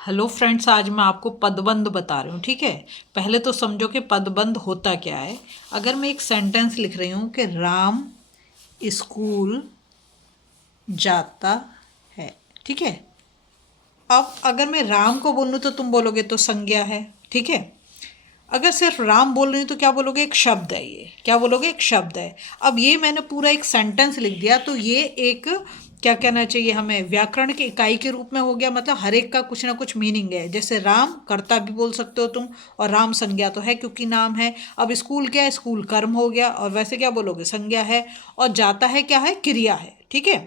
Hello friends, आज मैं आपको पदबंध बता रही हूँ। ठीक है, पहले तो समझो कि पदबंध होता क्या है। अगर मैं एक सेंटेंस लिख रही हूँ कि राम स्कूल जाता है, ठीक है। अब अगर मैं राम को बोलूँ तो तुम बोलोगे तो संज्ञा है, ठीक है। अगर सिर्फ राम बोल रही हूँ तो क्या बोलोगे, एक शब्द है। ये क्या बोलोगे, एक शब्द है। अब ये मैंने पूरा एक सेंटेंस लिख दिया तो ये एक क्या कहना चाहिए हमें, व्याकरण की इकाई के रूप में हो गया। मतलब हर एक का कुछ ना कुछ मीनिंग है। जैसे राम कर्ता भी बोल सकते हो तुम, और राम संज्ञा तो है क्योंकि नाम है। अब स्कूल क्या है, स्कूल कर्म हो गया, और वैसे क्या बोलोगे, संज्ञा है। और जाता है क्या है, क्रिया है, ठीक है।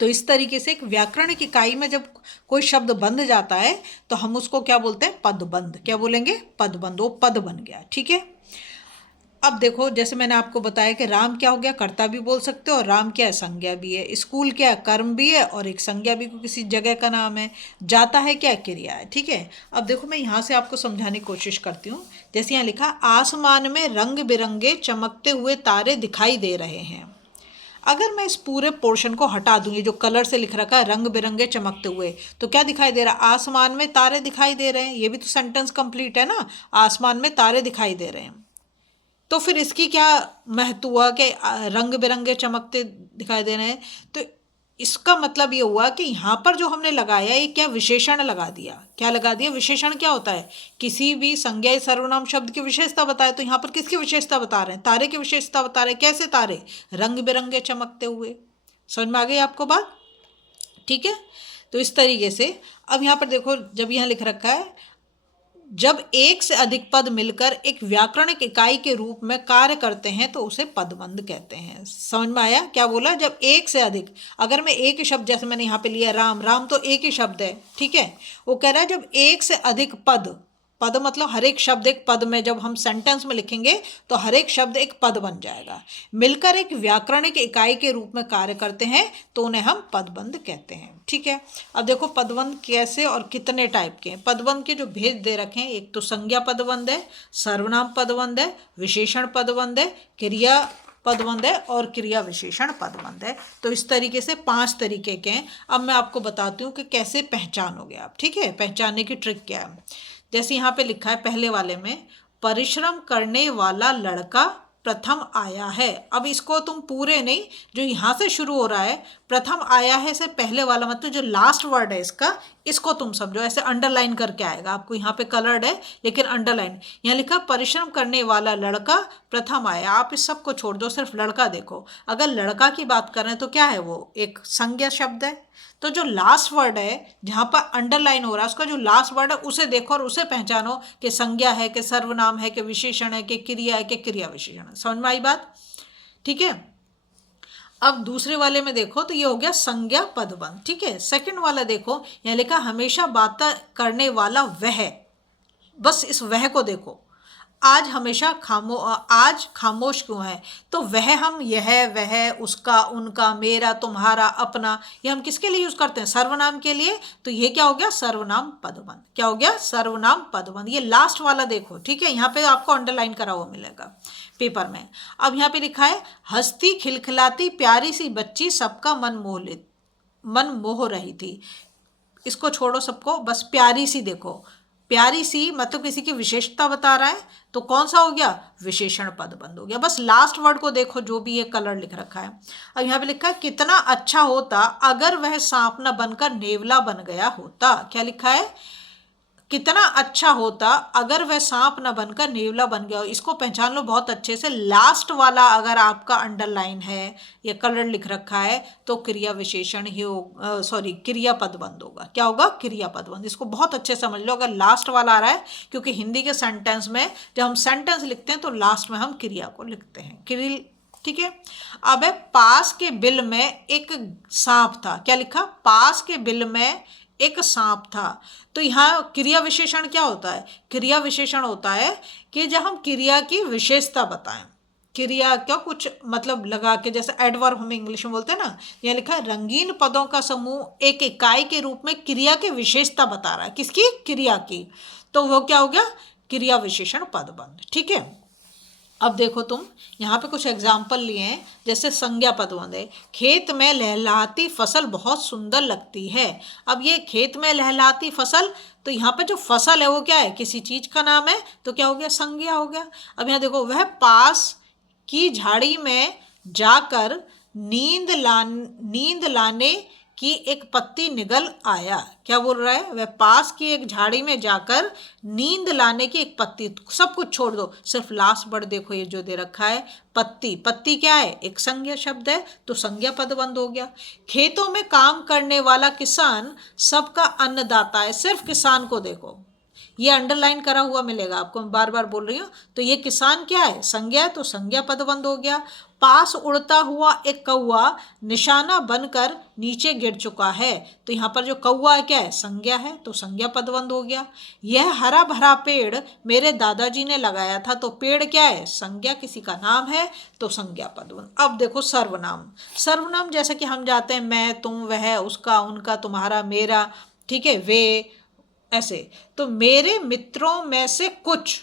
तो इस तरीके से एक व्याकरणिक इकाई में जब कोई शब्द बंध जाता है तो हम उसको क्या बोलते हैं, पदबंध। क्या बोलेंगे, पदबंध। वो पद बन गया, ठीक है। अब देखो, जैसे मैंने आपको बताया कि राम क्या हो गया, कर्ता भी बोल सकते हो, और राम क्या है, संज्ञा भी है। स्कूल क्या है, कर्म भी है, और एक संज्ञा भी किसी जगह का नाम है। जाता है क्या है, क्रिया है, ठीक है। अब देखो, मैं यहाँ से आपको समझाने की कोशिश करती हूँ। जैसे यहाँ लिखा, आसमान में रंग बिरंगे चमकते हुए तारे दिखाई दे रहे हैं। अगर मैं इस पूरे पोर्शन को हटा दूं, ये जो कलर से लिख रखा है रंग बिरंगे चमकते हुए, तो क्या दिखाई दे रहा है, आसमान में तारे दिखाई दे रहे हैं। ये भी तो सेंटेंस कंप्लीट है ना, आसमान में तारे दिखाई दे रहे हैं। तो फिर इसकी क्या महत्व हुआ कि रंग बिरंगे चमकते दिखाई दे रहे हैं। तो इसका मतलब ये हुआ कि यहाँ पर जो हमने लगाया, ये क्या विशेषण लगा दिया। क्या लगा दिया, विशेषण क्या होता है, किसी भी संज्ञा या सर्वनाम शब्द की विशेषता बताए। तो यहाँ पर किसकी विशेषता बता रहे हैं, तारे की विशेषता बता रहे हैं। कैसे तारे, रंग बिरंगे चमकते हुए। समझ में आ गई आपको बात, ठीक है। तो इस तरीके से अब यहाँ पर देखो, जब यहाँ लिख रखा है, जब एक से अधिक पद मिलकर एक व्याकरणिक इकाई के रूप में कार्य करते हैं तो उसे पदबंध कहते हैं। समझ में आया, क्या बोला, जब एक से अधिक। अगर मैं एक ही शब्द, जैसे मैंने यहाँ पे लिया राम, राम तो एक ही शब्द है, ठीक है। वो कह रहा है जब एक से अधिक पद, पद मतलब हर एक शब्द एक पद में, जब हम सेंटेंस में लिखेंगे तो हर एक शब्द एक पद बन जाएगा, मिलकर एक व्याकरणिक इकाई के रूप में कार्य करते हैं तो उन्हें हम पदबंध कहते हैं, ठीक है। अब देखो पदबंध कैसे और कितने टाइप के हैं। पदबंध के जो भेद दे रखे हैं, एक तो संज्ञा पदबंध है, सर्वनाम पदबंध है, विशेषण पदबंध है, क्रिया पदबंध है, और क्रिया विशेषण पदबंध है। तो इस तरीके से 5 तरीके के हैं। अब मैं आपको बताती हूँ कि कैसे पहचानोगे आप, ठीक है। पहचानने की ट्रिक क्या है। जैसे यहाँ पे लिखा है पहले वाले में, परिश्रम करने वाला लड़का प्रथम आया है। अब इसको तुम पूरे नहीं, जो यहाँ से शुरू हो रहा है प्रथम आया है से पहले वाला, मतलब जो लास्ट वर्ड है इसका, इसको तुम समझो। ऐसे अंडरलाइन करके आएगा आपको, यहाँ पे कलर्ड है लेकिन अंडरलाइन। यहाँ लिखा परिश्रम करने वाला लड़का प्रथम आया। आप इस सब को छोड़ दो, सिर्फ लड़का देखो। अगर लड़का की बात करें तो क्या है, वो एक संज्ञा शब्द है। तो जो लास्ट वर्ड है, जहाँ पर अंडरलाइन हो रहा है, उसका जो लास्ट वर्ड है उसे देखो और उसे पहचानो कि संज्ञा है कि सर्वनाम है कि विशेषण है कि क्रिया है कि क्रिया विशेषण है। समझ में आई बात, ठीक है। अब दूसरे वाले में देखो तो ये हो गया संज्ञा पदबंध, ठीक है। सेकंड वाला देखो, यहाँ लिखा हमेशा बात करने वाला वह। बस इस वह को देखो, आज हमेशा आज खामोश क्यों है। तो वह हम यह वह उसका उनका मेरा तुम्हारा अपना, ये हम किसके लिए यूज करते हैं, सर्वनाम के लिए। तो ये क्या हो गया, सर्वनाम पदबंध। क्या हो गया, सर्वनाम पदबंध। ये लास्ट वाला देखो, ठीक है। यहाँ पे आपको अंडरलाइन करा हुआ मिलेगा पेपर में। अब यहाँ पे लिखा है, हंसती खिलखिलाती प्यारी सी बच्ची सबका मन मोह रही थी। इसको छोड़ो सबको, बस प्यारी सी देखो। प्यारी सी मतलब किसी की विशेषता बता रहा है, तो कौन सा हो गया, विशेषण पदबंध हो गया। बस लास्ट वर्ड को देखो, जो भी ये कलर लिख रखा है। अब यहाँ पे लिखा है, कितना अच्छा होता अगर वह सांप न बनकर नेवला बन गया होता। क्या लिखा है, कितना अच्छा होता अगर वह सांप न बनकर नेवला बन गया हो। इसको पहचान लो बहुत अच्छे से। लास्ट वाला अगर आपका अंडरलाइन है या कलर लिख रखा है तो क्रिया विशेषण ही हो, सॉरी क्रिया पदबंध होगा। क्या होगा, क्रिया पदबंध। इसको बहुत अच्छे समझ लो अगर लास्ट वाला आ रहा है, क्योंकि हिंदी के सेंटेंस में जब हम सेंटेंस लिखते हैं तो लास्ट में हम क्रिया को लिखते हैं, ठीक है। अब है, पास के बिल में एक सांप था। क्या लिखा, पास के बिल में एक सांप था। तो यहाँ क्रिया विशेषण क्या होता है, क्रिया विशेषण होता है कि जब हम क्रिया की विशेषता बताएं, क्रिया क्या कुछ मतलब लगा के, जैसे एडवर्ब हम इंग्लिश में बोलते हैं ना। यहाँ लिखा है, रंगीन पदों का समूह एक इकाई के रूप में क्रिया की विशेषता बता रहा है। किसकी, क्रिया की। तो वो क्या हो गया, क्रिया विशेषण पदबंध, ठीक है। अब देखो तुम यहाँ पे कुछ एग्जाम्पल लिए हैं, जैसे संज्ञा पदबंध है, खेत में लहलहाती फसल बहुत सुंदर लगती है। अब ये खेत में लहलहाती फसल, तो यहाँ पे जो फसल है वो क्या है, किसी चीज का नाम है, तो क्या हो गया, संज्ञा हो गया। अब यहाँ देखो, वह पास की झाड़ी में जाकर नींद लाने की एक पत्ती निगल आया। क्या बोल रहा है, वह पास की एक झाड़ी में जाकर नींद लाने की एक पत्ती, सब कुछ छोड़ दो, सिर्फ लास्ट वर्ड देखो ये जो दे रखा है, पत्ती। पत्ती क्या है, एक संज्ञा शब्द है, तो संज्ञा पदबंध हो गया। खेतों में काम करने वाला किसान सबका अन्नदाता है। सिर्फ किसान को देखो, ये अंडरलाइन करा हुआ मिलेगा आपको, मैं बार बार बोल रही हूँ। तो ये किसान क्या है, संज्ञा है, तो संज्ञा पदबंध हो गया। पास उड़ता हुआ एक कौवा निशाना बनकर नीचे गिर चुका है, तो यहाँ पर जो कौवा है क्या है, संज्ञा है, तो संज्ञा पदबंध हो गया। यह हरा भरा पेड़ मेरे दादाजी ने लगाया था, तो पेड़ क्या है, संज्ञा, किसी का नाम है, तो संज्ञा पदबंध। अब देखो सर्वनाम। सर्वनाम जैसे कि हम जाते हैं मैं, तुम, वह, उसका, उनका, तुम्हारा, मेरा, ठीक है, वे, ऐसे। तो मेरे मित्रों में से कुछ,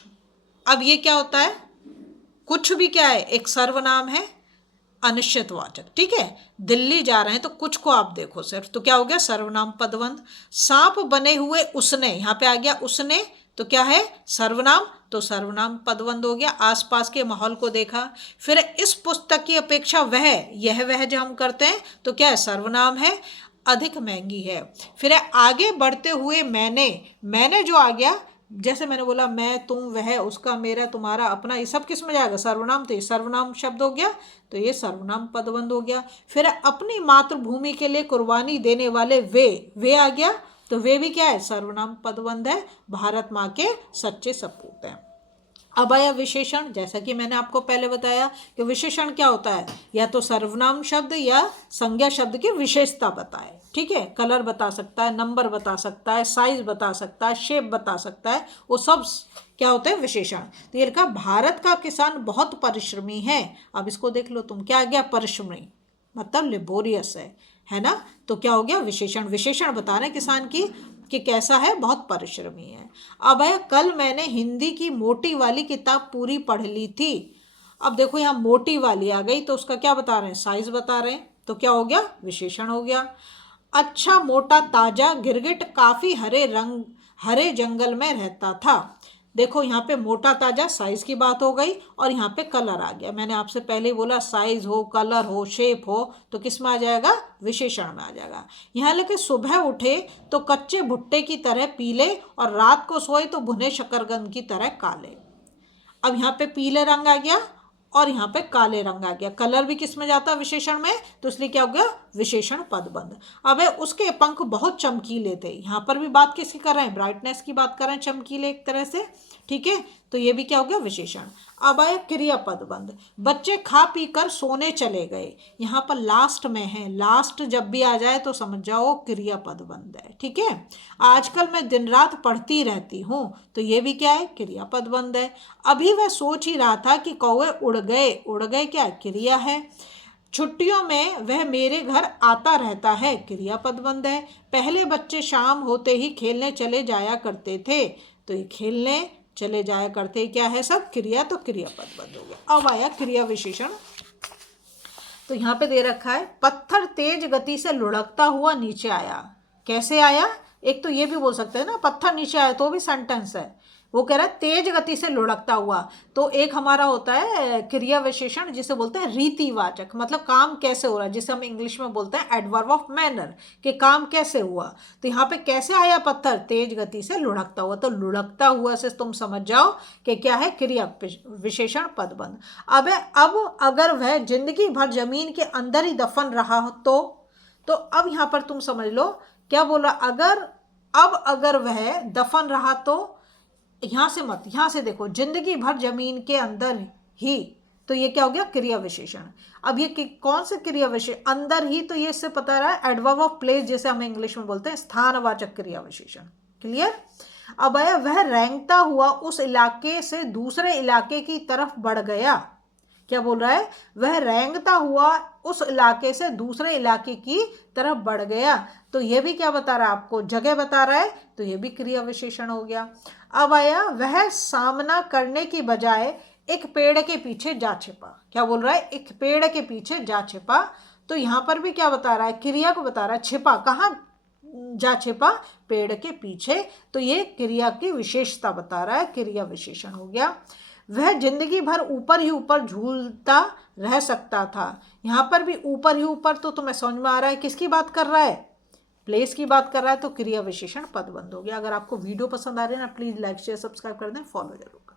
अब ये क्या होता है, कुछ भी क्या है, एक सर्वनाम है, अनिश्चितवाचक, ठीक है। दिल्ली जा रहे हैं, तो कुछ को आप देखो सिर्फ, तो क्या हो गया, सर्वनाम पदबंध। सांप बने हुए उसने, यहाँ पे आ गया उसने, तो क्या है, सर्वनाम, तो सर्वनाम पदबंध हो गया। आसपास के माहौल को देखा। फिर इस पुस्तक की अपेक्षा वह, यह वह जो हम करते हैं, तो क्या है, सर्वनाम है, अधिक महंगी है। फिर आगे बढ़ते हुए मैंने जो आ गया, जैसे मैंने बोला मैं, तुम, वह, उसका, मेरा, तुम्हारा, अपना, ये सब किस में जाएगा, सर्वनाम, तो ये सर्वनाम शब्द हो गया, तो ये सर्वनाम पदबंध हो गया। फिर अपनी मातृभूमि के लिए कुर्बानी देने वाले वे आ गया, तो वे भी क्या है, सर्वनाम पदबंध है, भारत माँ के सच्चे सपूत हैं। अब आया विशेषण। जैसा कि मैंने आपको पहले बताया कि विशेषण क्या होता है, या तो सर्वनाम शब्द या संज्ञा शब्द की विशेषता बताए, ठीक है, कलर बता सकता है, नंबर बता सकता है, साइज बता सकता है, शेप बता सकता है, वो सब क्या होते हैं, विशेषण। तो ये लिखा, भारत का किसान बहुत परिश्रमी है। अब इसको देख लो तुम, क्या आ गया, परिश्रमी, मतलब लेबोरियस है ना, तो क्या हो गया, विशेषण। विशेषण बता रहे किसान की कि कैसा है, बहुत परिश्रमी है। अब है, कल मैंने हिंदी की मोटी वाली किताब पूरी पढ़ ली थी। अब देखो यहाँ मोटी वाली आ गई, तो उसका क्या बता रहे हैं, साइज बता रहे हैं, तो क्या हो गया, विशेषण हो गया। अच्छा मोटा ताजा गिरगिट काफी हरे जंगल में रहता था। देखो यहाँ पे मोटा ताजा, साइज की बात हो गई, और यहाँ पे कलर आ गया। मैंने आपसे पहले ही बोला, साइज हो, कलर हो, शेप हो, तो किस में आ जाएगा, विशेषण में आ जाएगा। यहाँ लेके सुबह उठे तो कच्चे भुट्टे की तरह पीले, और रात को सोए तो भुने शकरकंद की तरह काले। अब यहाँ पे पीले रंग आ गया, और यहाँ पे काले रंग आ गया। कलर भी किस में जाता है, विशेषण में, तो इसलिए क्या हो गया, विशेषण पदबंध। अब है, उसके पंख बहुत चमकीले थे। यहाँ पर भी बात किसकी कर रहे हैं, ब्राइटनेस की बात कर रहे हैं, चमकीले एक तरह से, ठीक है, तो ये भी क्या हो गया, विशेषण। अब आया क्रिया पदबंध। बच्चे खा पी कर सोने चले गए। यहाँ पर लास्ट में है, लास्ट जब भी आ जाए तो समझ जाओ क्रिया पदबंध है, ठीक है। आजकल मैं दिन रात पढ़ती रहती हूँ, तो ये भी क्या है, क्रिया पदबंध है। अभी वह सोच ही रहा था कि कौवे उड़ गए क्या, क्रिया है। छुट्टियों में वह मेरे घर आता रहता है, क्रिया पदबंध है। पहले बच्चे शाम होते ही खेलने चले जाया करते थे, तो ये खेलने चले जाया करते क्या है, सब क्रिया, तो क्रिया पदबंध हो गया। अब आया क्रिया विशेषण। तो यहाँ पे दे रखा है, पत्थर तेज गति से लुढ़कता हुआ नीचे आया। कैसे आया, एक तो ये भी बोल सकते हैं ना, पत्थर नीचे आया, तो भी सेंटेंस है। वो कह रहा है तेज गति से लुढ़कता हुआ, तो एक हमारा होता है क्रिया विशेषण जिसे बोलते हैं रीतिवाचक, मतलब काम कैसे हो रहा है, जिसे हम इंग्लिश में बोलते हैं एडवर्ब ऑफ मैनर, कि काम कैसे हुआ। तो यहाँ पे कैसे आया पत्थर, तेज गति से लुढ़कता हुआ, तो लुढ़कता हुआ से तुम समझ जाओ कि क्या है, क्रिया विशेषण पदबंध। अब अगर वह जिंदगी भर जमीन के अंदर ही दफन रहा हो तो अब यहाँ पर तुम समझ लो क्या बोला, अगर वह दफन रहा, तो यहाँ से मत, यहाँ से देखो, जिंदगी भर जमीन के अंदर ही, तो ये क्या हो गया, क्रिया विशेषण। अब ये कौन से क्रिया विशेषण, अंदर ही, तो ये इससे पता रहा है एडवर्ब ऑफ प्लेस, जैसे हम इंग्लिश में बोलते हैं स्थानवाचक क्रिया विशेषण। क्लियर। अब आया, वह रेंगता हुआ उस इलाके से दूसरे इलाके की तरफ बढ़ गया। क्या बोल रहा है, वह रेंगता हुआ उस इलाके से दूसरे इलाके की तरफ बढ़ गया, तो यह भी क्या बता रहा है आपको, जगह बता रहा है, तो यह भी क्रिया विशेषण हो गया। अब आया, वह सामना करने की बजाय एक पेड़ के पीछे जा छिपा। क्या बोल रहा है? एक पेड़ के पीछे जा छिपा। तो यहां पर भी क्या बता रहा है? क्रिया को बता रहा है। छिपा कहाँ? जा छिपा पेड़ के पीछे। तो ये क्रिया की विशेषता बता रहा है, क्रिया विशेषण हो गया। वह जिंदगी भर ऊपर ही ऊपर झूलता रह सकता था। यहां पर भी ऊपर ही ऊपर, तो तुम्हें समझ में आ रहा है किसकी बात कर रहा है? प्लेस की बात कर रहा है। तो क्रिया विशेषण पदबंध हो गया। अगर आपको वीडियो पसंद आ रही है ना, प्लीज लाइक शेयर सब्सक्राइब कर दें, फॉलो जरूर करें।